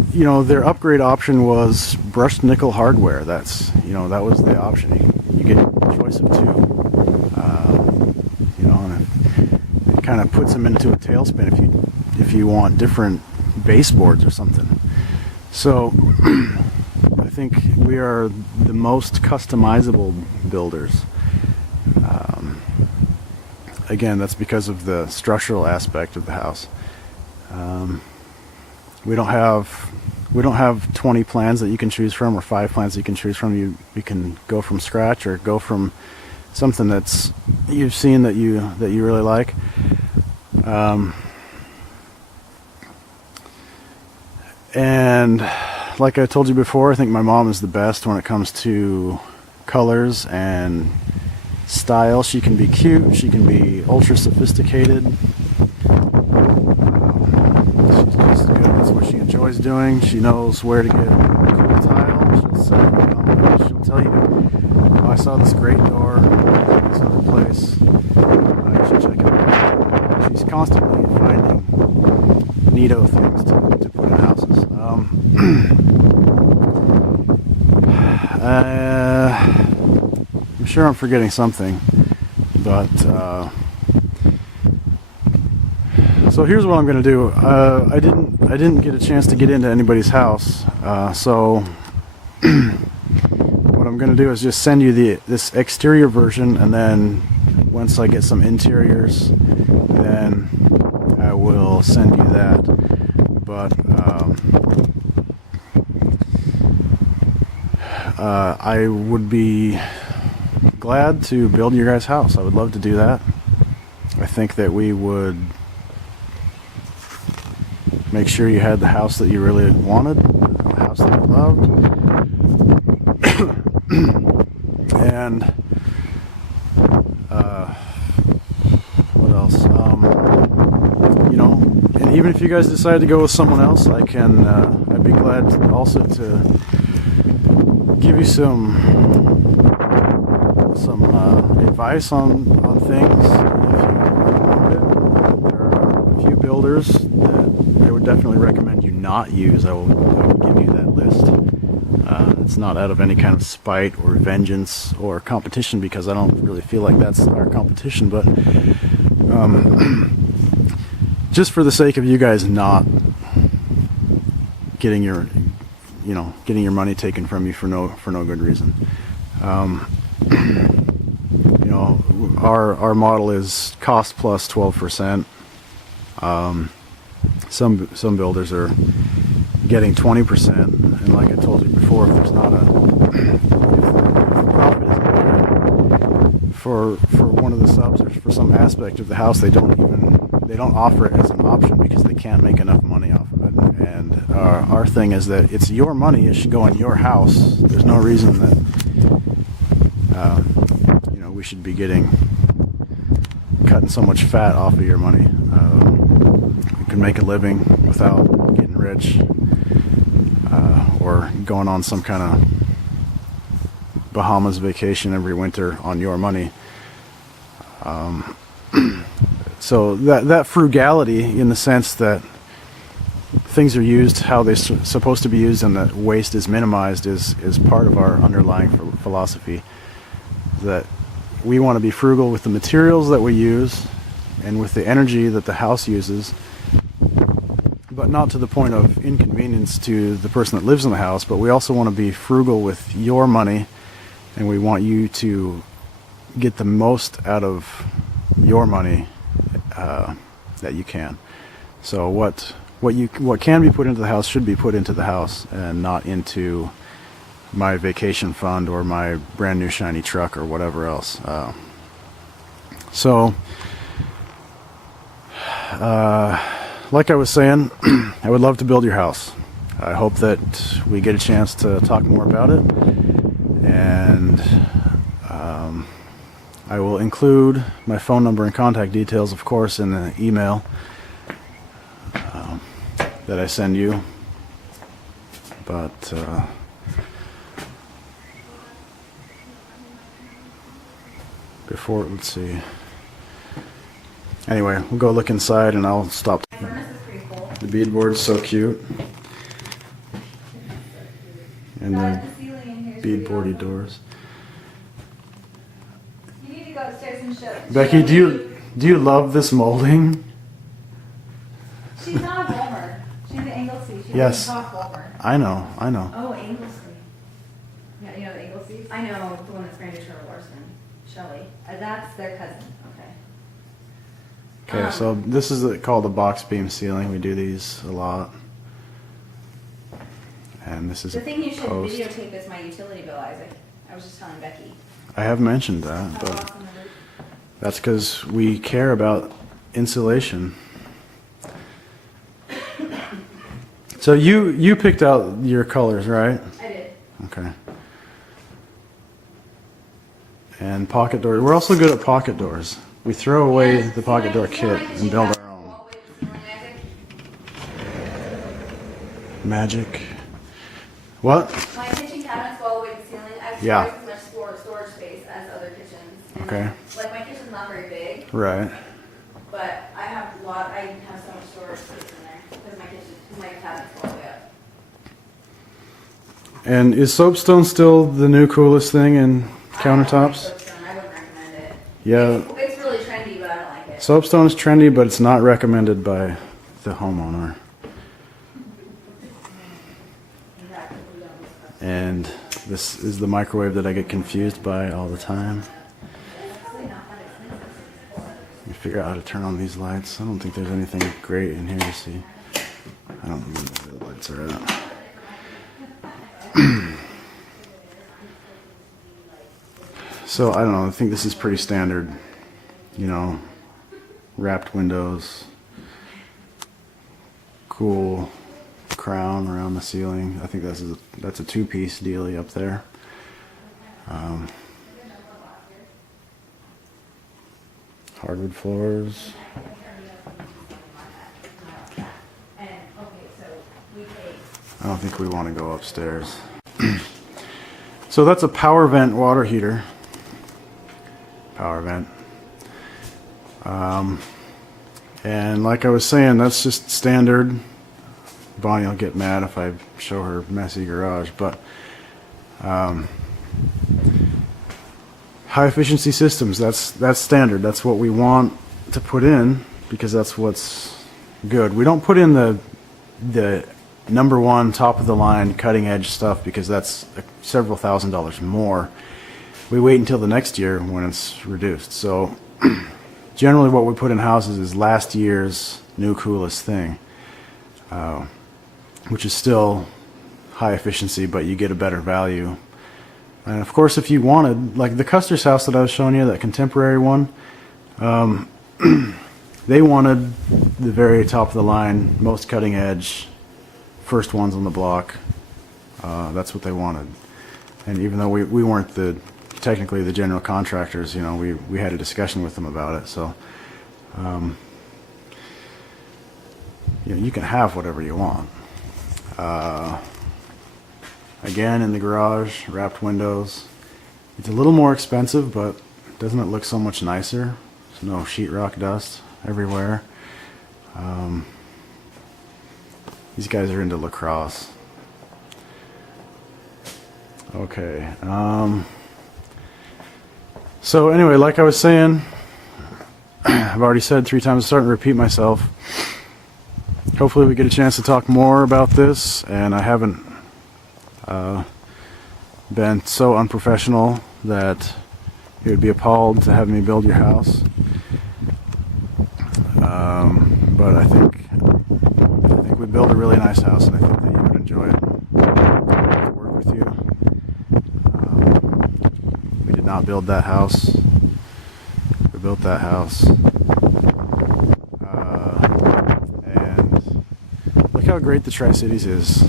their upgrade option was brushed nickel hardware. That was the option. You get a choice of two. And it kind of puts them into a tailspin if you want different baseboards or something. So I think we are the most customizable builders. Again, that's because of the structural aspect of the house. We don't have 20 plans that you can choose from, or 5 plans that you can choose from. You can go from scratch, or go from something that's you've seen that you really like. And like I told you before, I think my mom is the best when it comes to colors and style. She can be cute, she can be ultra sophisticated. She's just good. That's what she enjoys doing. She knows where to get cool tile. She'll tell you, oh, I saw this great door at this other place. You should check it out. She's constantly finding neato things to put in houses. I'm sure I'm forgetting something, but so here's what I'm going to do. I didn't get a chance to get into anybody's house, so what I'm going to do is just send you this exterior version, and then once I get some interiors, then I will send you that. But I would be glad to build your guys' house. I would love to do that. I think that we would make sure you had the house that you really wanted, the house that you loved. And what else? And even if you guys decide to go with someone else, I'd be glad also to give you some advice on things. There are a few builders that I would definitely recommend you not use. I will give you that list. It's not out of any kind of spite or vengeance or competition, because I don't really feel like that's our competition, but just for the sake of you guys not getting your money taken from you for no good reason. Our model is cost plus 12%. Some builders are getting 20%, and like I told you before, if the profit isn't there for one of the subs or for some aspect of the house, they don't offer it as an option because they can't make enough money off of it. And our thing is that it's your money; it should go in your house. There's no reason that we should be cutting so much fat off of your money. You can make a living without getting rich, or going on some kind of Bahamas vacation every winter on your money. So that frugality, in the sense that things are used how they're supposed to be used and that waste is minimized is part of our underlying philosophy. That we want to be frugal with the materials that we use and with the energy that the house uses, but not to the point of inconvenience to the person that lives in the house. But we also want to be frugal with your money, and we want you to get the most out of your money that you can. So what can be put into the house should be put into the house, and not into my vacation fund or my brand new shiny truck or whatever else. Like I was saying, I would love to build your house. I hope that we get a chance to talk more about it, and I will include my phone number and contact details, of course, in the email that I send you. But let's see. Anyway, we'll go look inside and I'll stop. The furnace is pretty cool. The beadboard's so cute. And the beadboardy doors. You need to go upstairs and show. Becky, do you love this molding? She's not a Bulmer. She's an Anglesey. She Yes. doesn't talk Bulmer. I know. Oh, Anglesey. Yeah, you know the Angleseys? I know the one that's married to Trevor Larson. Shelley. That's their cousin. Okay. Okay, so this is called a box beam ceiling. We do these a lot. And this is The a thing you should post. videotape is my utility bill, Isaac. I was just telling Becky. I have mentioned that, How but awesome it is. that's because we care about insulation. So you picked out your colors, right? I did. Okay. And pocket doors. We're also good at pocket doors. We throw away the pocket door kit and build our own. Magic. What? My kitchen cabinets go all the way to the ceiling. I have Yeah. twice as much storage space as other kitchens. And Okay. Like my kitchen's not very big, Right. but I have so much storage space in there because my cabinets go all the way up. And is soapstone still the new coolest thing in I don't like countertops? soapstone. I wouldn't recommend it. Yeah. It's really trendy, but I don't like it. Soapstone is trendy, but it's not recommended by the homeowner. Exactly. We don't use soapstone. And this is the microwave that I get confused by all the time. It's actually not that expensive. Let me figure out how to turn on these lights. I don't think there's anything great in here to see. I don't know where the lights are at. So I don't know, I think this is pretty standard, you know, wrapped windows, cool crown around the ceiling. I think that's a two-piece dealie up there. Hardwood floors. And okay, so we take. I don't think we want to go upstairs. So that's a power vent water heater. Power vent. And like I was saying, that's just standard. Bonnie will get mad if I show her messy garage, but high efficiency systems, that's standard. That's what we want to put in because that's what's good. We don't put in the number one top of the line cutting edge stuff because that's several $1,000s more. We wait until the next year when it's reduced. So generally what we put in houses is last year's new coolest thing, which is still high efficiency, but you get a better value. And of course, if you wanted, like the Custer's house that I was showing you, that contemporary one, they wanted the very top of the line, most cutting edge, first ones on the block. That's what they wanted. And even though we weren't technically the general contractors, you know, we had a discussion with them about it. So, you know, you can have whatever you want. Again, in the garage, wrapped windows. It's a little more expensive, but doesn't it look so much nicer? There's no sheetrock dust everywhere. These guys are into lacrosse. Okay. So anyway, like I was saying, I've already said 3 times, I'm starting to repeat myself. Hopefully we get a chance to talk more about this, and I haven't been so unprofessional that you would be appalled to have me build your house. But I think we built a really nice house, and I think that you would enjoy it. I'd like to work with you. We did not build that house. We built that house. And look how great the Tri-Cities is.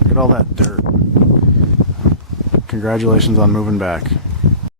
Look at all that dirt. Congratulations on moving back.